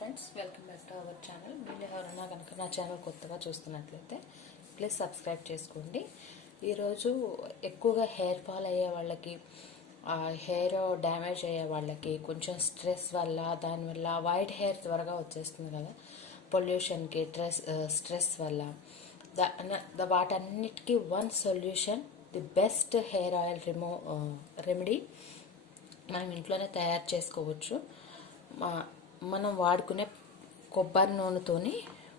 Friends welcome back to our channel మీరు ఎవరైనా కనుక నా ఛానల్ కొత్తగా చూస్తున్నట్లయితే ప్లీజ్ సబ్స్క్రైబ్ చేసుకోండి. ఈరోజు ఎక్కువగా హెయిర్ ఫాల్ అయ్యే వాళ్ళకి హెయిర్ డ్యామేజ్ అయ్యే వాళ్ళకి కొంచెం స్ట్రెస్ వల్ల దానివల్ల వైట్ హెయిర్ త్వరగా వచ్చేస్తుంది కదా. పొల్యూషన్కి స్ట్రెస్ స్ట్రెస్ వల్ల. ద- వాటన్నిటికీ one solution the best hair oil remove remedy మనం ఇంట్లోనే తయారు చేసుకోవచ్చు. మా- మనం వాడుకునే కొబ్బరి నూనెతోని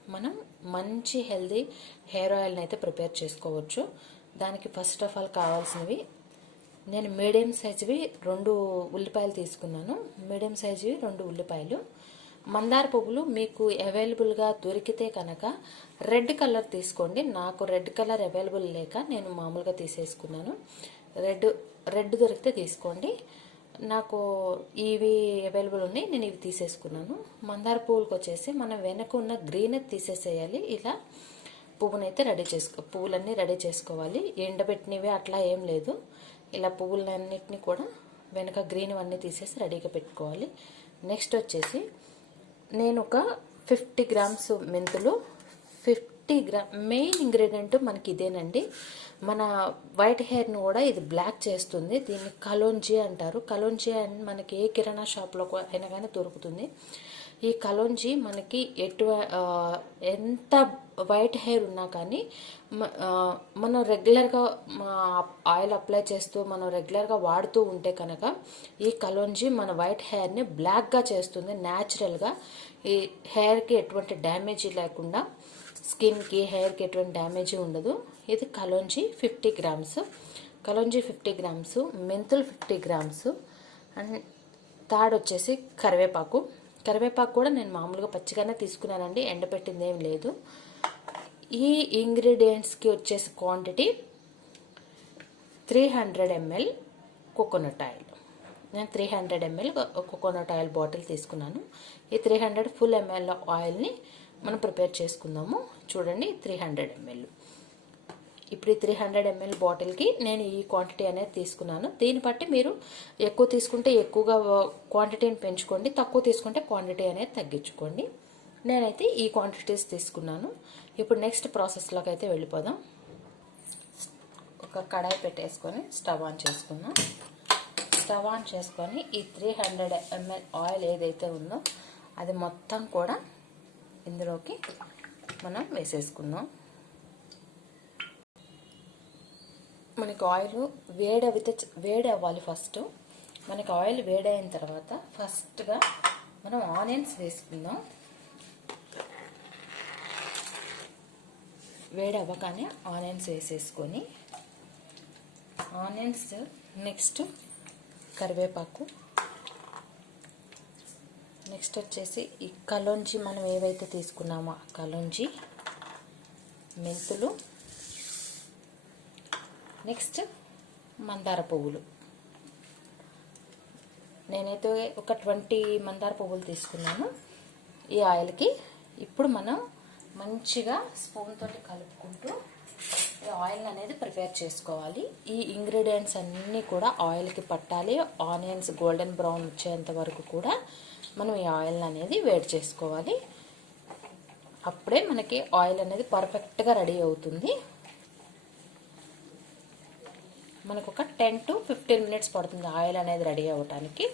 మనం మంచి హెల్దీ హెయిర్ ఆయిల్ని అయితే ప్రిపేర్ చేసుకోవచ్చు. దానికి ఫస్ట్ ఆఫ్ ఆల్ కావాల్సినవి నేను మీడియం సైజువి రెండు ఉల్లిపాయలు తీసుకున్నాను. మీడియం సైజువి రెండు ఉల్లిపాయలు. మందార పువ్వులు మీకు అవైలబుల్గా దొరికితే కనుక రెడ్ కలర్ తీసుకోండి. నాకు రెడ్ కలర్ అవైలబుల్ లేక నేను మామూలుగా తీసేసుకున్నాను. రెడ్ రెడ్ దొరికితే తీసుకోండి. నాకు ఇవి అవైలబుల్ ఉన్నాయి నేను ఇవి తీసేసుకున్నాను. మందార పువ్వులకు వచ్చేసి మనం వెనక ఉన్న గ్రీన్ తీసేసేయాలి. ఇలా పువ్వునైతే రెడీ చేసుకో పువ్వులన్నీ రెడీ చేసుకోవాలి. ఎండబెట్టినవి అట్లా ఏం లేదు. ఇలా పువ్వులన్నిటిని కూడా వెనక గ్రీన్ అన్నీ తీసేసి రెడీగా పెట్టుకోవాలి. నెక్స్ట్ వచ్చేసి నేను ఒక ఫిఫ్టీ గ్రామ్స్ మెంతులు ఫిఫ్టీ గ్రామ్ మెయిన్ ఇంగ్రీడియంట్ మనకి ఇదేనండి. మన వైట్ హెయిర్ను కూడా ఇది బ్లాక్ చేస్తుంది. దీన్ని కలోంజీ అంటారు. కలోంజీ అని మనకి ఏ కిరాణా షాప్లో అయినా కానీ దొరుకుతుంది. ఈ కలోంజీ మనకి ఎటు ఎంత వైట్ హెయిర్ ఉన్నా కానీ మనం రెగ్యులర్గా ఆయిల్ అప్లై చేస్తూ మనం రెగ్యులర్గా వాడుతూ ఉంటే కనుక ఈ కలోంజీ మన వైట్ హెయిర్ని బ్లాక్గా చేస్తుంది. న్యాచురల్గా ఈ హెయిర్కి ఎటువంటి డ్యామేజ్ లేకుండా. స్కిన్కి హెయిర్కి ఎటువంటి డ్యామేజ్ ఉండదు. ఇది kalonji fifty grams. Kalonji fifty grams మెంతులు ఫిఫ్టీ గ్రామ్స్ అండ్ థర్డ్ వచ్చేసి కరివేపాకు. కరివేపాకు కూడా నేను మామూలుగా పచ్చిగానే తీసుకున్నానండి ఎండబెట్టింది ఏం లేదు. ఈ ఇంగ్రీడియంట్స్కి వచ్చేసి quantity three hundred ML coconut oil. నేను three hundred ML coconut oil bottle తీసుకున్నాను. ఈ త్రీ హండ్రెడ్ ఫుల్ ఎంఎల్ ఆయిల్ని మనం ప్రిపేర్ చేసుకుందాము. చూడండి త్రీ హండ్రెడ్ ఎంఎల్ ఇప్పుడు ఈ త్రీ హండ్రెడ్ ఎంఎల్ బాటిల్కి నేను ఈ క్వాంటిటీ అనేది తీసుకున్నాను. దీన్ని బట్టి మీరు ఎక్కువ తీసుకుంటే ఎక్కువగా క్వాంటిటీని పెంచుకోండి తక్కువ తీసుకుంటే క్వాంటిటీ అనేది తగ్గించుకోండి. నేనైతే ఈ క్వాంటిటీస్ తీసుకున్నాను. ఇప్పుడు నెక్స్ట్ ప్రాసెస్లోకి అయితే వెళ్ళిపోదాం. ఒక కడాయి పెట్టేసుకొని స్టవ్ ఆన్ చేసుకుందాం. స్టవ్ ఆన్ చేసుకొని ఈ త్రీ హండ్రెడ్ ఎంఎల్ ఆయిల్ ఏదైతే ఉందో అది మొత్తం కూడా ఇందులోకి మనం వేసేసుకుందాం. మనకి ఆయిల్ వేడవితే వేడి అవ్వాలి ఫస్ట్ మనకి ఆయిల్ వేడైన తర్వాత ఫస్ట్గా మనం ఆనియన్స్ వేసుకుందాం. వేడి అవ్వగానే ఆనియన్స్ వేసేసుకొని ఆనియన్స్ నెక్స్ట్ కరివేపాకు నెక్స్ట్ వచ్చేసి ఈ కలోంజి మనం ఏవైతే తీసుకున్నామో ఆ కలోంజి మెంతులు నెక్స్ట్ మందార పువ్వులు. నేనైతే ఒక ట్వంటీ మందార పువ్వులు తీసుకున్నాను ఈ ఆయిల్కి. ఇప్పుడు మనం మంచిగా స్పూన్ తోటి కలుపుకుంటూ ఆయిల్ అనేది ప్రిపేర్ చేసుకోవాలి. ఈ ఇంగ్రీడియంట్స్ అన్నీ కూడా ఆయిల్కి పట్టాలి. ఆనియన్స్ గోల్డెన్ బ్రౌన్ వచ్చేంత వరకు కూడా మనం ఈ ఆయిల్ అనేది వేడి చేసుకోవాలి. అప్పుడే మనకి ఆయిల్ అనేది పర్ఫెక్ట్గా రెడీ అవుతుంది. మనకు ఒక టెన్ టు ఫిఫ్టీన్ మినిట్స్ పడుతుంది ఆయిల్ అనేది రెడీ అవ్వటానికి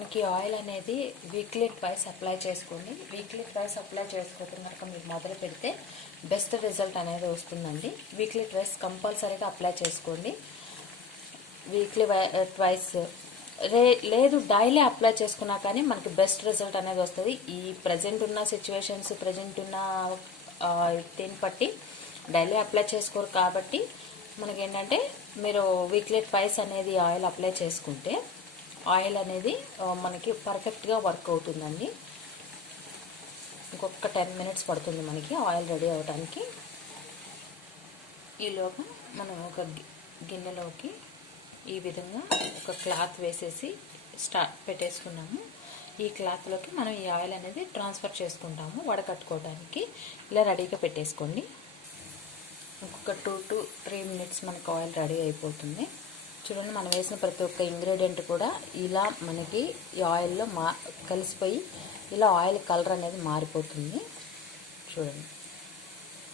మనకి ఆయిల్ అనేది వీక్లీ ట్వైస్ అప్లై చేసుకోండి. వీక్లీ ట్వైస్ అప్లై చేసుకోవటం కనుక మీరు మొదలు పెడితే బెస్ట్ రిజల్ట్ అనేది వస్తుందండి. వీక్లీ ట్వైస్ కంపల్సరీగా అప్లై చేసుకోండి. వీక్లీ ట్వైస్ రే లేదు డైలీ అప్లై చేసుకున్నా కానీ మనకి బెస్ట్ రిజల్ట్ అనేది వస్తుంది. ఈ ప్రజెంట్ ఉన్న సిచ్యువేషన్స్ ప్రజెంట్ ఉన్న ఆ, దీన్ని బట్టి డైలీ అప్లై చేసుకోరు కాబట్టి మనకి ఏంటంటే మీరు వీక్లీ ట్వైస్ అనేది ఆయిల్ అప్లై చేసుకుంటే ఆయిల్ అనేది మనకి పర్ఫెక్ట్గా వర్క్ అవుతుందండి. ఇంకొక టెన్ మినిట్స్ పడుతుంది మనకి ఆయిల్ రెడీ అవ్వడానికి ఈలోగా మనం ఒక గిన్నెలోకి ఈ విధంగా ఒక క్లాత్ వేసేసి స్టా పెట్టేసుకున్నాము. ఈ క్లాత్లోకి మనం ఈ ఆయిల్ అనేది ట్రాన్స్ఫర్ చేసుకుంటాము వడకట్టుకోవడానికి ఇలా రెడీగా పెట్టేసుకోండి. ఇంకొక టూ టు త్రీ మినిట్స్ మనకు ఆయిల్ రెడీ అయిపోతుంది. చూడండి మనం వేసిన ప్రతి ఒక్క ఇంగ్రీడియంట్ కూడా ఇలా మనకి ఈ ఆయిల్లో మా కలిసిపోయి ఇలా ఆయిల్ కలర్ అనేది మారిపోతుంది. చూడండి.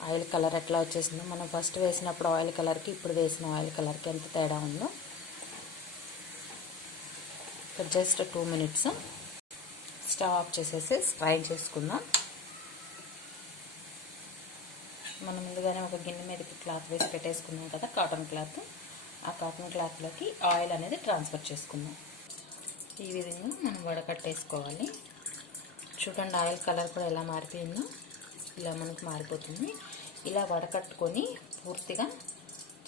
ఆయిల్ కలర్ ఎట్లా వచ్చేసిందో మనం ఫస్ట్ వేసినప్పుడు ఆయిల్ కలర్కి ఇప్పుడు వేసిన ఆయిల్ కలర్కి ఎంత తేడా ఉందో. Just two minutes stove off చేసేసి ఫ్రై చేసుకుందాం. మనం ముందుగానే ఒక గిన్నె మీదకి క్లాత్ వేసి పెట్టేసుకున్నాం కదా కాటన్ క్లాత్ ఆ కాటన్ క్లాత్లోకి ఆయిల్ అనేది ట్రాన్స్ఫర్ చేసుకుందాం. ఈ విధంగా మనం వడకట్టేసుకోవాలి చూడండి ఆయిల్ కలర్ కూడా ఎలా మారిపోయిందో. ఇలా మనకు మారిపోతుంది. ఇలా వడకట్టుకొని పూర్తిగా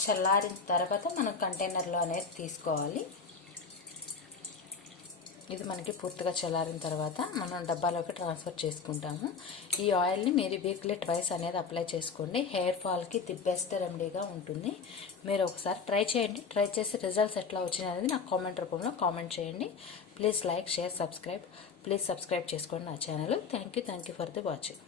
చల్లారిన తర్వాత మనం కంటైనర్లో అనేది తీసుకోవాలి. ఇది మనకి పూర్తిగా చల్లారిన తర్వాత మనం డబ్బాలోకి ట్రాన్స్ఫర్ చేసుకుంటాము. ఈ ఆయిల్ని మీరు వీక్లీ ట్వైస్ అనేది అప్లై చేసుకోండి. హెయిర్ ఫాల్కి ది బెస్ట్ రెమెడీగా ఉంటుంది. మీరు ఒకసారి ట్రై చేయండి. ట్రై చేసి రిజల్ట్స్ ఎట్లా వచ్చినాయి అనేది నాకు కామెంట్ రూపంలో కామెంట్ చేయండి. Please like share subscribe. Please subscribe చేసుకోండి నా channel. Thank you thank you for the watching.